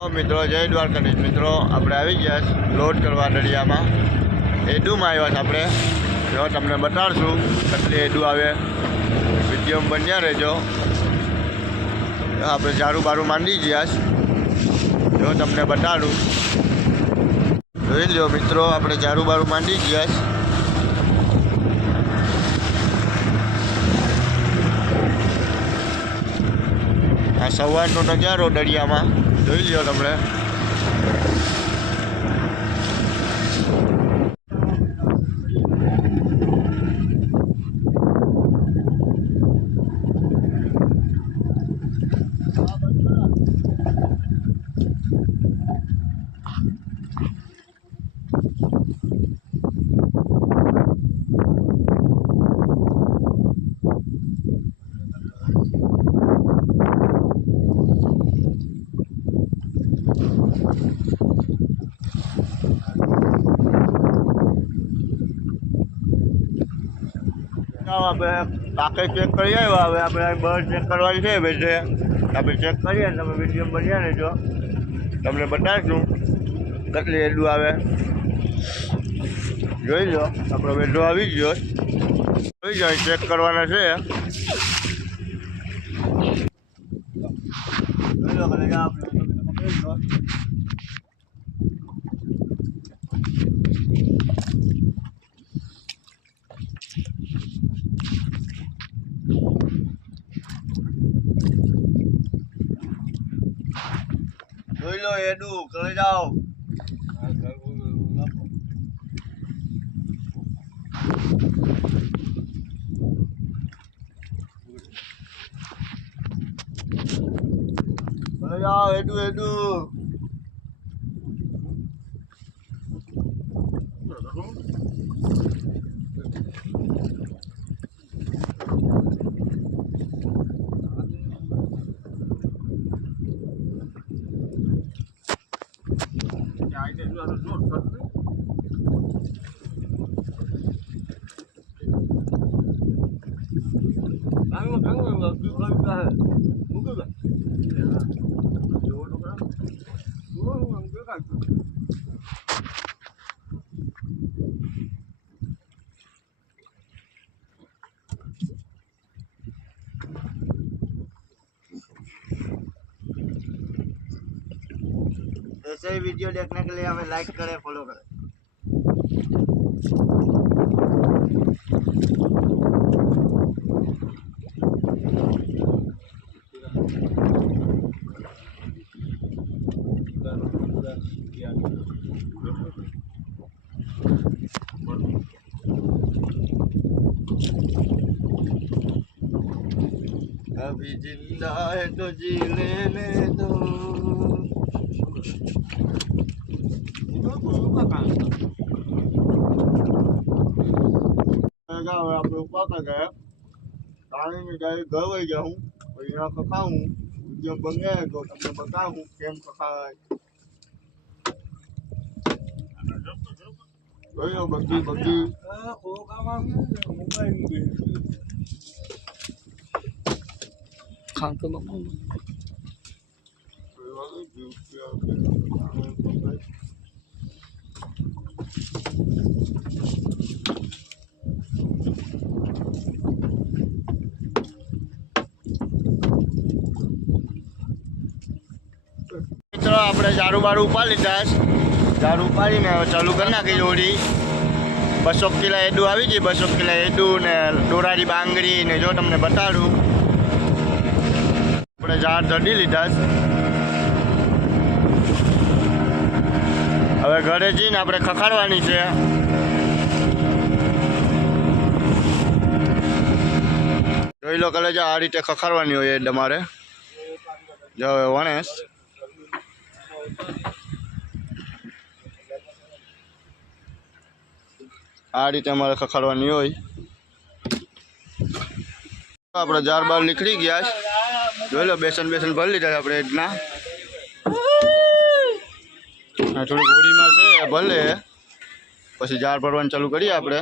મિત્રો જય દ્વારકાધીશ મિત્રો, આપણે આવી ગયા લોડ કરવા દરિયામાં. એડુમાં આવ્યા છે આપણે. જો તમને બતાડશું કેટલી એડું આવે, વિડીયોમાં બન્યા રહેજો. આપણે ઝાડુ બારું માંડી ગયા છે, જો તમને બતાડું. જોઈ લો મિત્રો, આપણે ઝાડુ બારું માંડી ગયા છે. આ સવારનો નજારો દરિયામાં જોઈ લ્યો તમે. આપણે કાકે ચેક કરી આવ્યા. હવે આપણે બસ ચેક કરવાની છે બેઠે. આપણે ચેક કરીએ, તમે વિડીયો બન્યા રહેજો, તમને બતાવીશું કેટલી એડું આવે. જોઈ લો, આપણો બેઠો આવી ગયો. જોઈ જાય ચેક કરવાના છે. જોઈ લો આપણે જોઈ લો એડું કરી જાઓ. કરી જાઓ એડું એડું. ऐसे ही वीडियो देखने के लिए हमें लाइक करें, फॉलो करें. अभी जिंदा है तो जी लेने दो. આપણે ઉપાતા ગયા પાણીની ડાયરેક્ટ ઘર વહી ગયા. હું પછી એના ખખાવું વિડીયો બને તો તમને બતાવું કેમ ખખાય. જોઈ લો બધી બધી ખાંતો મિત્રો, આપણે ઝાડુ બારું ઉપાડી લીધા. ઝાડુ ઉપાડીને ચાલુ કરી નાખી જોડી. 200 કિલા એડું આવી ગઈ. 200 કિલા એડું ને ડોરાની બાંગડી ને જો તમને બતાડું. આપણે ઝાડ ચડી લીધા. હવે ઘરે જઈને આપણે ખખાડવાની છે. જોઈ લો કલે આ રીતે ખખાડવાની હોય તમારે. જો વણેશ આ રીતે અમારે ખખાડવાની હોય. આપણે જાર બાર નીકળી ગયા. જોઈ લો બેસન ભરી લીધા આપણે એટલા. થોડી હોળીમાં છે ભલે, પછી જાર ભરવાનું ચાલુ કરીએ આપણે.